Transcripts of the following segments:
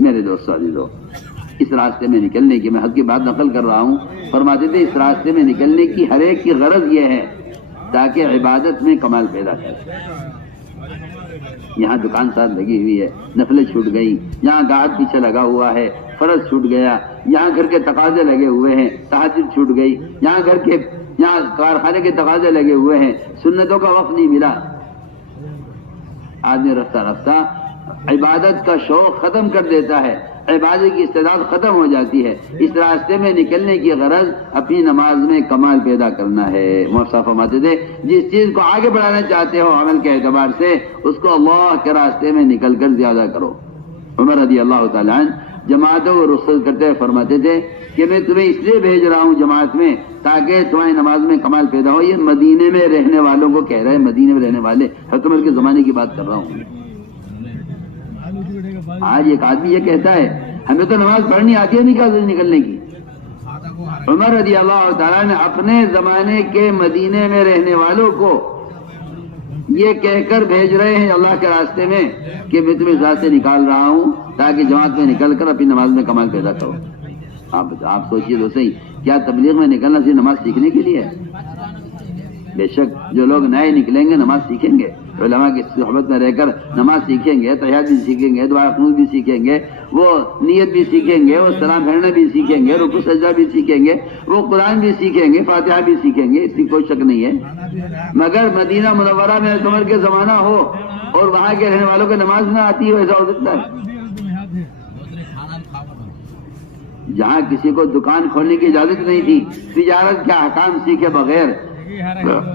میرے دوست عزیزو، اس راستے میں نکلنے کی، میں حق کی بات نقل کر رہا ہوں، فرماتے تھے اس راستے میں نکلنے کی ہر ایک کی غرض یہ ہے تاکہ عبادت میں کمال پیدا کرے۔ یہاں دکان ساتھ لگی ہوئی ہے، نفلیں چھوٹ گئی، یہاں گاہک پیچھے لگا ہوا ہے، فرض چھوٹ گیا، یہاں گھر کے تقاضے لگے ہوئے ہیں، تہجد چھوٹ گئی، یہاں کارخانے کے تقاضے لگے ہوئے ہیں، سنتوں کا وقت نہیں ملا۔ آدمی رفتہ رفتہ عبادت کا شوق ختم کر دیتا ہے، عبادت کی استعداد ختم ہو جاتی ہے۔ اس راستے میں نکلنے کی غرض اپنی نماز میں کمال پیدا کرنا ہے۔ مولانا فرماتے تھے جس چیز کو آگے بڑھانا چاہتے ہو عمل کے اعتبار سے، اس کو اللہ کے راستے میں نکل کر زیادہ کرو۔ عمر رضی اللہ تعالیٰ عنہ جماعتوں کو رخصت کرتے ہوئے فرماتے تھے کہ میں تمہیں اس لیے بھیج رہا ہوں جماعت میں تاکہ تمہاری نماز میں کمال پیدا ہو۔ یہ مدینے میں رہنے والوں کو کہہ رہے ہیں، مدینے میں رہنے والے، حضرت عمر کے زمانے کی بات کر رہا ہوں۔ آج ایک آدمی یہ کہتا ہے ہمیں تو نماز پڑھنی آتی ہے نکلنے کی۔ عمر رضی اللہ تعالیٰ نے اپنے زمانے کے مدینے میں رہنے والوں کو یہ کہہ کر بھیج رہے ہیں اللہ کے راستے میں کہ میں تمہیں ذات سے نکال رہا ہوں تاکہ جماعت میں نکل کر اپنی نماز میں کمال پیدا کرو۔ آپ سوچئے تو صحیح، کیا تبلیغ میں نکلنا صرف نماز سیکھنے کے لیے ہے؟ بے شک جو لوگ نئے نکلیں گے نماز سیکھیں گے، علماء کی صحبت میں رہ کر نماز سیکھیں گے، تحیات بھی سیکھیں گے، دعا قنوت بھی سیکھیں گے، وہ نیت بھی سیکھیں گے، وہ سلام پھیرنا بھی سیکھیں گے، رکوع سجدہ بھی سیکھیں گے، وہ قرآن بھی سیکھیں گے، فاتحہ بھی سیکھیں گے، اس کی کوئی شک نہیں ہے۔ مگر مدینہ منورہ میں عمر کے زمانہ ہو اور وہاں کے رہنے والوں کو نماز نہ آتی ہو، ایسا ہو سکتا ہے؟ جہاں کسی کو دکان کھولنے کی اجازت نہیں تھی، تجارت کے احکام سیکھے بغیر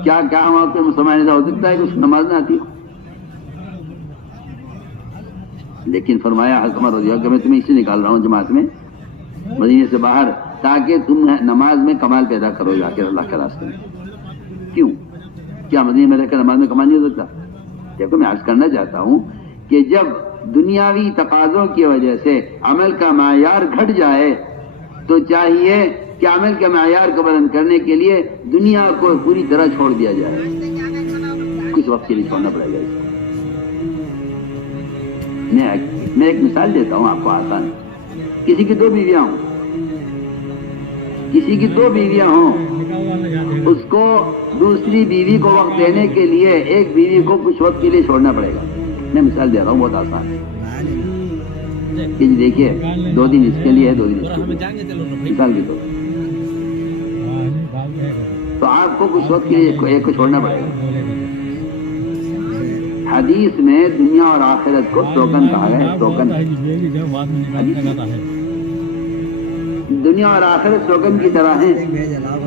کیا وہاں پہ مسلمان ایسا ہو سکتا ہے کہ اس کو نماز نہ آتی ہو؟ لیکن فرمایا حضرت عمر رضی اللہ کہ میں تمہیں اس سے نکال رہا ہوں جماعت میں مدینے سے باہر تاکہ تم نماز میں کمال پیدا کرو جا کے اللہ کے راستے میں۔ کیوں؟ کیا مدینے میں رہ کر نماز میں کمال نہیں ہو سکتا؟ دیکھو میں عرض کرنا چاہتا ہوں کہ جب دنیاوی تقاضوں کی وجہ سے عمل کا معیار گھٹ جائے تو چاہیے کہ عمل کے معیار کو بلند کرنے کے لیے دنیا کو پوری طرح چھوڑ دیا جائے، کچھ وقت کے لیے چھوڑنا پڑے گا۔ میں ایک مثال دیتا ہوں آپ کو آسان، کسی کی دو بیویاں ہوں، اس کو دوسری بیوی کو وقت دینے کے لیے ایک بیوی کو کچھ وقت کے لیے چھوڑنا پڑے گا۔ میں مثال دے رہا ہوں، بہت آسان ہے کہ جی دیکھیے 2 دن اس کے لیے ہے، 2 دن اس کے لیے، مثال کے طور تو آپ کو کچھ وقت کے لیے ایک کو چھوڑنا پڑے گا۔ حدیث میں دنیا اور آخرت کو توکن کہا ہے، توکن۔ دنیا اور آخرت توکن کی طرح ہیں،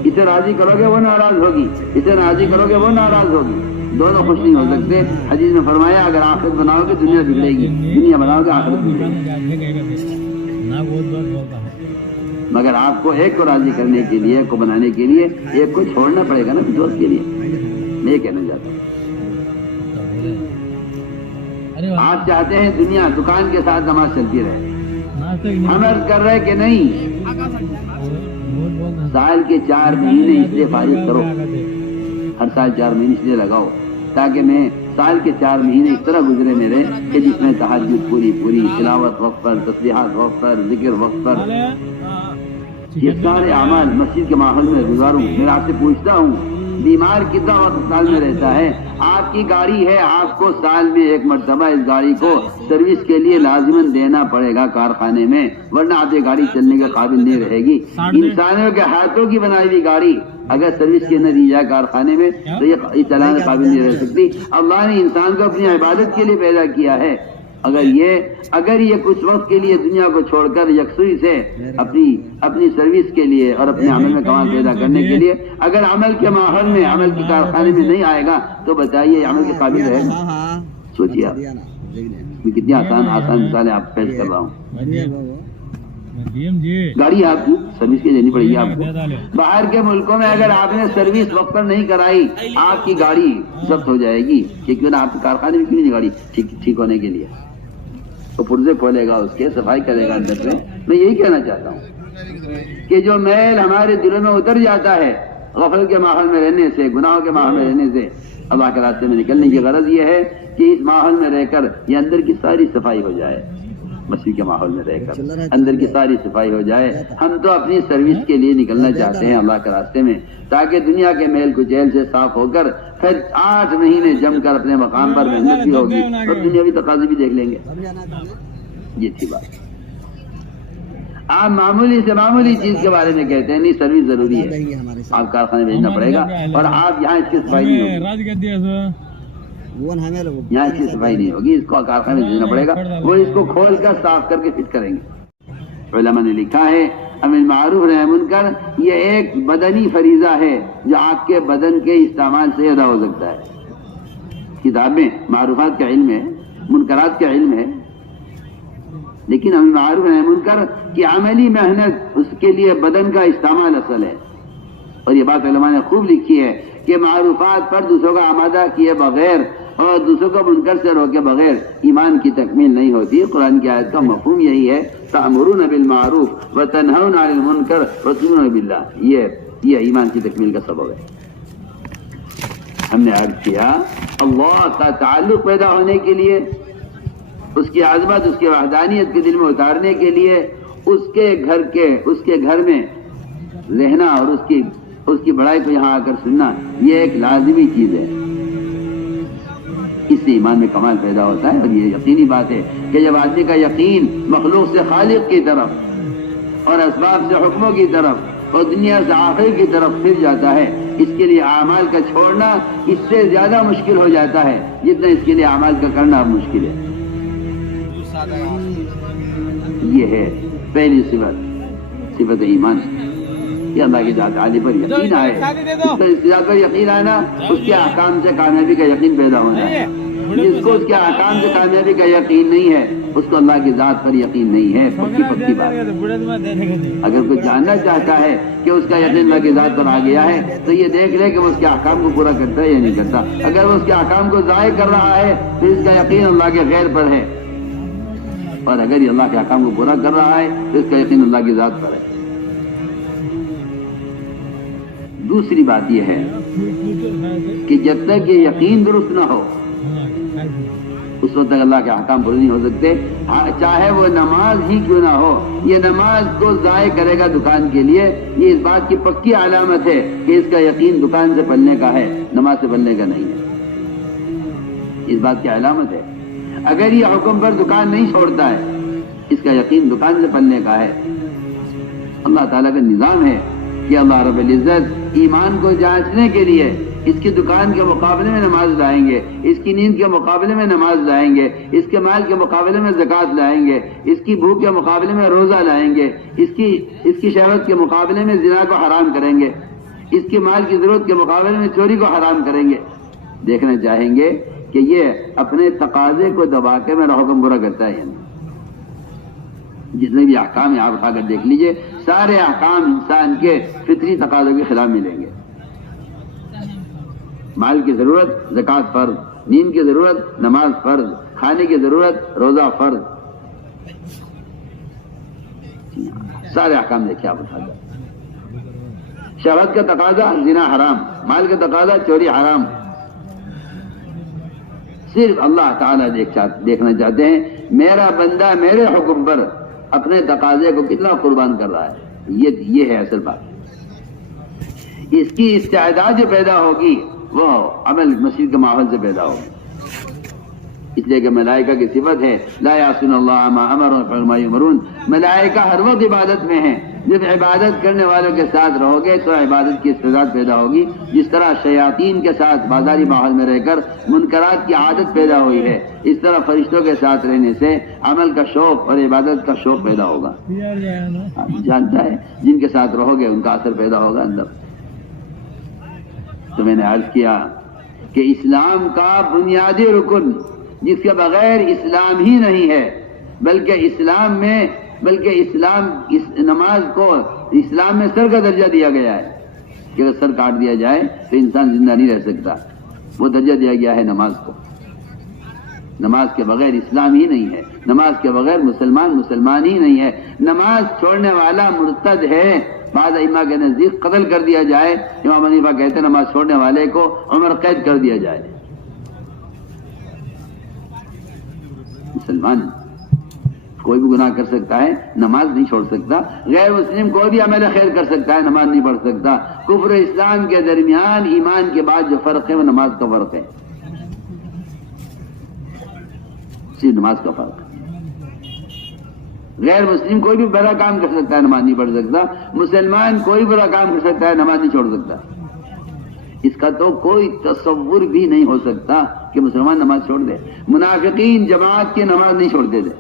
اسے راضی کرو گے وہ ناراض ہوگی، اسے راضی کرو گے وہ ناراض ہوگی، دونوں خوش نہیں ہو سکتے۔ حدیث میں فرمایا اگر آخرت بناؤ گے دنیا بگڑے گی، دنیا بناؤ گے آخرت بگڑے گی۔ مگر آپ کو ایک کو راضی کرنے کے لیے، ایک کو بنانے کے لیے ایک کو چھوڑنا پڑے گا نا کچھ وقت کے لیے۔ میں یہ کہنا چاہتا ہوں آپ چاہتے ہیں دنیا دکان کے ساتھ نماز چلتی رہے، ہم عرض کر رہے کہ نہیں، سال کے 4 مہینے اس لیے فارغ کرو، ہر سال 4 مہینے اس لیے لگاؤ تاکہ میں سال کے 4 مہینے اس طرح گزرے میرے کہ جس میں تہجد پوری تلاوت وقت پر، تسبیحات وقت پر، ذکر وقت پر، یہ سارے اعمال مسجد کے ماحول میں گزاروں۔ میں آپ سے پوچھتا ہوں بیمار کتنا وقت سال میں رہتا ہے؟ آپ کی گاڑی ہے، آپ کو سال میں 1 مرتبہ اس گاڑی کو سروس کے لیے لازماً دینا پڑے گا کارخانے میں، ورنہ آپ یہ گاڑی چلنے کے قابل نہیں رہے گی۔ انسانوں کے ہاتھوں کی بنائی ہوئی گاڑی اگر سروس کے نہ دی جائے کارخانے میں تو یہ چلانے کے قابل نہیں رہ سکتی۔ اللہ نے انسان کو اپنی عبادت کے لیے پیدا کیا ہے، اگر یہ کچھ وقت کے لیے دنیا کو چھوڑ کر یکسوئی سے اپنی سروس کے لیے اور اپنے عمل میں کمال پیدا کرنے کے لیے اگر عمل کے ماحول میں، عمل کے کارخانے میں نہیں آئے گا تو بتائیے عمل کے قابل رہے گا؟ سوچیے آپ، میں کتنی آسان مثالیں آپ پیش کر رہا ہوں۔ گاڑی آپ کی سروس کی دینی پڑے گی آپ کو۔ باہر کے ملکوں میں اگر آپ نے سروس وقت پر نہیں کرائی آپ کی گاڑی ضبط ہو جائے گی، کیوں نہ آپ کے کارخانے میں کیوں نہیں گاڑی ٹھیک ہونے کے لیے وہ پرزے کھولے گا، اس کے صفائی کرے گا اندر سے۔ میں یہی کہنا چاہتا ہوں کہ جو میل ہمارے دلوں میں اتر جاتا ہے غفلت کے ماحول میں رہنے سے، گناہوں کے ماحول میں رہنے سے، اللہ کے راستے میں نکلنے کی غرض یہ ہے کہ اس ماحول میں رہ کر یہ اندر کی ساری صفائی ہو جائے، مسجد کے ماحول میں رہ کر اندر کی ساری صفائی ہو جائے. ہم تو اپنی سروس کے لیے نکلنا چاہتے ہیں اللہ کے راستے میں، تاکہ دنیا کے میل کچیل سے صاف ہو کر پھر 8 مہینے جم کر اپنے مقام پر محنت بھی ہوگی اور دنیاوی تقاضے بھی دیکھ لیں گے. یہ تھی بات. آپ معمولی سے معمولی چیز کے بارے میں کہتے ہیں نہیں سروس ضروری ہے، آپ کارخانے بھیجنا پڑے گا اور آپ یہاں اس کی صفائی نہیں ہوگی، یہاں اس کی صفائی نہیں ہوگی، اس کو کارخانے بھیجنا پڑے گا، وہ اس کو کھول کر صاف کر کے فٹ کریں گے. علماء نے لکھا ہے امر معروف نہی منکر یہ ایک بدنی فریضہ ہے جو آپ کے بدن کے استعمال سے ادا ہو سکتا ہے. کتابیں معروفات کا علم ہے، منکرات کا علم ہے، لیکن امر معروف نہی منکر کی عملی محنت اس کے لیے بدن کا استعمال اصل ہے. اور یہ بات علماء نے خوب لکھی ہے کہ معروفات پر دوسروں کا آمادہ کیے بغیر اور دوسروں کو منکر سے روکے بغیر ایمان کی تکمیل نہیں ہوتی. قرآن کی آیت کا مفہوم یہی ہے تأمرون بالمعروف وتنہون عن المنکر وتؤمنون باللہ، یہ ایمان کی تکمیل کا سبب ہے. ہم نے عرض کیا اللہ کا تعلق پیدا ہونے کے لیے، اس کی عظمت اس کی وحدانیت کے دل میں اتارنے کے لیے اس کے گھر میں رہنا اور اس کی بڑائی کو یہاں آ کر سننا یہ ایک لازمی چیز ہے. اس سے ایمان میں کمال پیدا ہوتا ہے. اور یہ یقینی بات ہے کہ جب آدمی کا یقین مخلوق سے خالق کی طرف اور اسباب سے حکموں کی طرف اور دنیا سے آخر کی طرف پھر جاتا ہے، اس کے لیے اعمال کا چھوڑنا اس سے زیادہ مشکل ہو جاتا ہے جتنا اس کے لیے اعمال کا کرنا اب مشکل ہے. یہ ہے پہلی صفت ایمان، یہ اللہ کی ذات عالی پر یقین آئے، اس ذات پر یقین آنا اس کے احکام سے کامیابی کا یقین پیدا ہونا ہے. جس کو اس کے احکام سے کامیابی کا یقین نہیں ہے اس کو اللہ کی ذات پر یقین نہیں ہے. پکی بات. اگر کوئی جاننا چاہتا ہے کہ اس کا یقین اللہ کی ذات پر آ گیا ہے تو یہ دیکھ لے کہ وہ اس کے احکام کو پورا کرتا ہے یا نہیں کرتا. اگر وہ اس کے احکام کو ضائع کر رہا ہے تو اس کا یقین اللہ کے غیر پر ہے، اور اگر یہ اللہ کے احکام کو پورا کر رہا ہے تو اس کا یقین اللہ کی ذات پر ہے. دوسری بات یہ ہے کہ جب تک یہ یقین درست نہ ہو اس وقت تک اللہ کے احکام پورے نہیں ہو سکتے. چاہے وہ نماز ہی کیوں نہ ہو، یہ نماز کو ضائع کرے گا دکان کے لیے، یہ اس بات کی پکی علامت ہے کہ اس کا یقین دکان سے پلنے کا ہے، نماز سے پلنے کا نہیں ہے. اس بات کی علامت ہے. اگر یہ حکم پر دکان نہیں چھوڑتا ہے اس کا یقین دکان سے پلنے کا ہے. اللہ تعالیٰ کا نظام ہے کہ اللہ رب العزت ایمان کو جانچنے کے لیے اس کی دکان کے مقابلے میں نماز لائیں گے، اس کی نیند کے مقابلے میں نماز لائیں گے، اس کے مال کے مقابلے میں زکوٰۃ لائیں گے، اس کی بھوک کے مقابلے میں روزہ لائیں گے، اس کی شہوت کے مقابلے میں زنا کو حرام کریں گے، اس کے مال کی ضرورت کے مقابلے میں چوری کو حرام کریں گے. دیکھنا چاہیں گے کہ یہ اپنے تقاضے کو دبا کے میرا حکم پورا کرتا ہے. جتنے بھی احکام ہیں آپ اٹھا کر دیکھ لیجئے، سارے احکام انسان کے فطری تقاضوں کے خلاف ملیں گے. مال کی ضرورت زکوٰۃ فرض، نیند کی ضرورت نماز فرض، کھانے کی ضرورت روزہ فرض. سارے احکام دیکھیں آپ اٹھا کر. شہوت کا تقاضا زنا حرام، مال کا تقاضا چوری حرام. صرف اللہ تعالیٰ دیکھنا چاہتے ہیں میرا بندہ میرے حکم پر اپنے تقاضے کو کتنا قربان کر رہا ہے. یہ ہے اصل بات. اس کی استعداد جو پیدا ہوگی وہ عمل مسجد کے ماحول سے پیدا ہوگی. اس لیے کہ ملائکہ کی صفت ہے لا یعصون اللہ ما امرهم ویفعلون ما یؤمرون. ملائکہ ہر وقت عبادت میں ہیں. جب عبادت کرنے والوں کے ساتھ رہو گے تو عبادت کی استعداد پیدا ہوگی. جس طرح شیاطین کے ساتھ بازاری ماحول میں رہ کر منکرات کی عادت پیدا ہوئی ہے، اس طرح فرشتوں کے ساتھ رہنے سے عمل کا شوق اور عبادت کا شوق پیدا ہوگا. جانتا ہے جن کے ساتھ رہو گے ان کا اثر پیدا ہوگا اندر. تو میں نے عرض کیا کہ اسلام کا بنیادی رکن جس کے بغیر اسلام ہی نہیں ہے، بلکہ نماز کو اسلام میں سر کا درجہ دیا گیا ہے کہ اگر سر کاٹ دیا جائے تو انسان زندہ نہیں رہ سکتا. وہ درجہ دیا گیا ہے نماز کو. نماز کے بغیر اسلام ہی نہیں ہے، نماز کے بغیر مسلمان ہی نہیں ہے. نماز چھوڑنے والا مرتد ہے. بعض ائمہ کے نزدیک قتل کر دیا جائے. امام حنیفہ کہتے ہیں نماز چھوڑنے والے کو عمر قید کر دیا جائے. مسلمان کوئی بھی گناہ کر سکتا ہے، نماز نہیں چھوڑ سکتا. غیر مسلم کوئی بھی عمل خیر کر سکتا ہے، نماز نہیں پڑھ سکتا. کفر و اسلام کے درمیان ایمان کے بعد جو فرق ہے وہ نماز کا فرق ہے، صرف نماز کا فرق ہے. غیر مسلم کوئی بھی برا کام کر سکتا ہے، نماز نہیں پڑھ سکتا. مسلمان کوئی برا کام کر سکتا ہے، نماز نہیں چھوڑ سکتا. اس کا تو کوئی تصور بھی نہیں ہو سکتا کہ مسلمان نماز چھوڑ دے. منافقین جماعت کی نماز نہیں چھوڑتے تھے.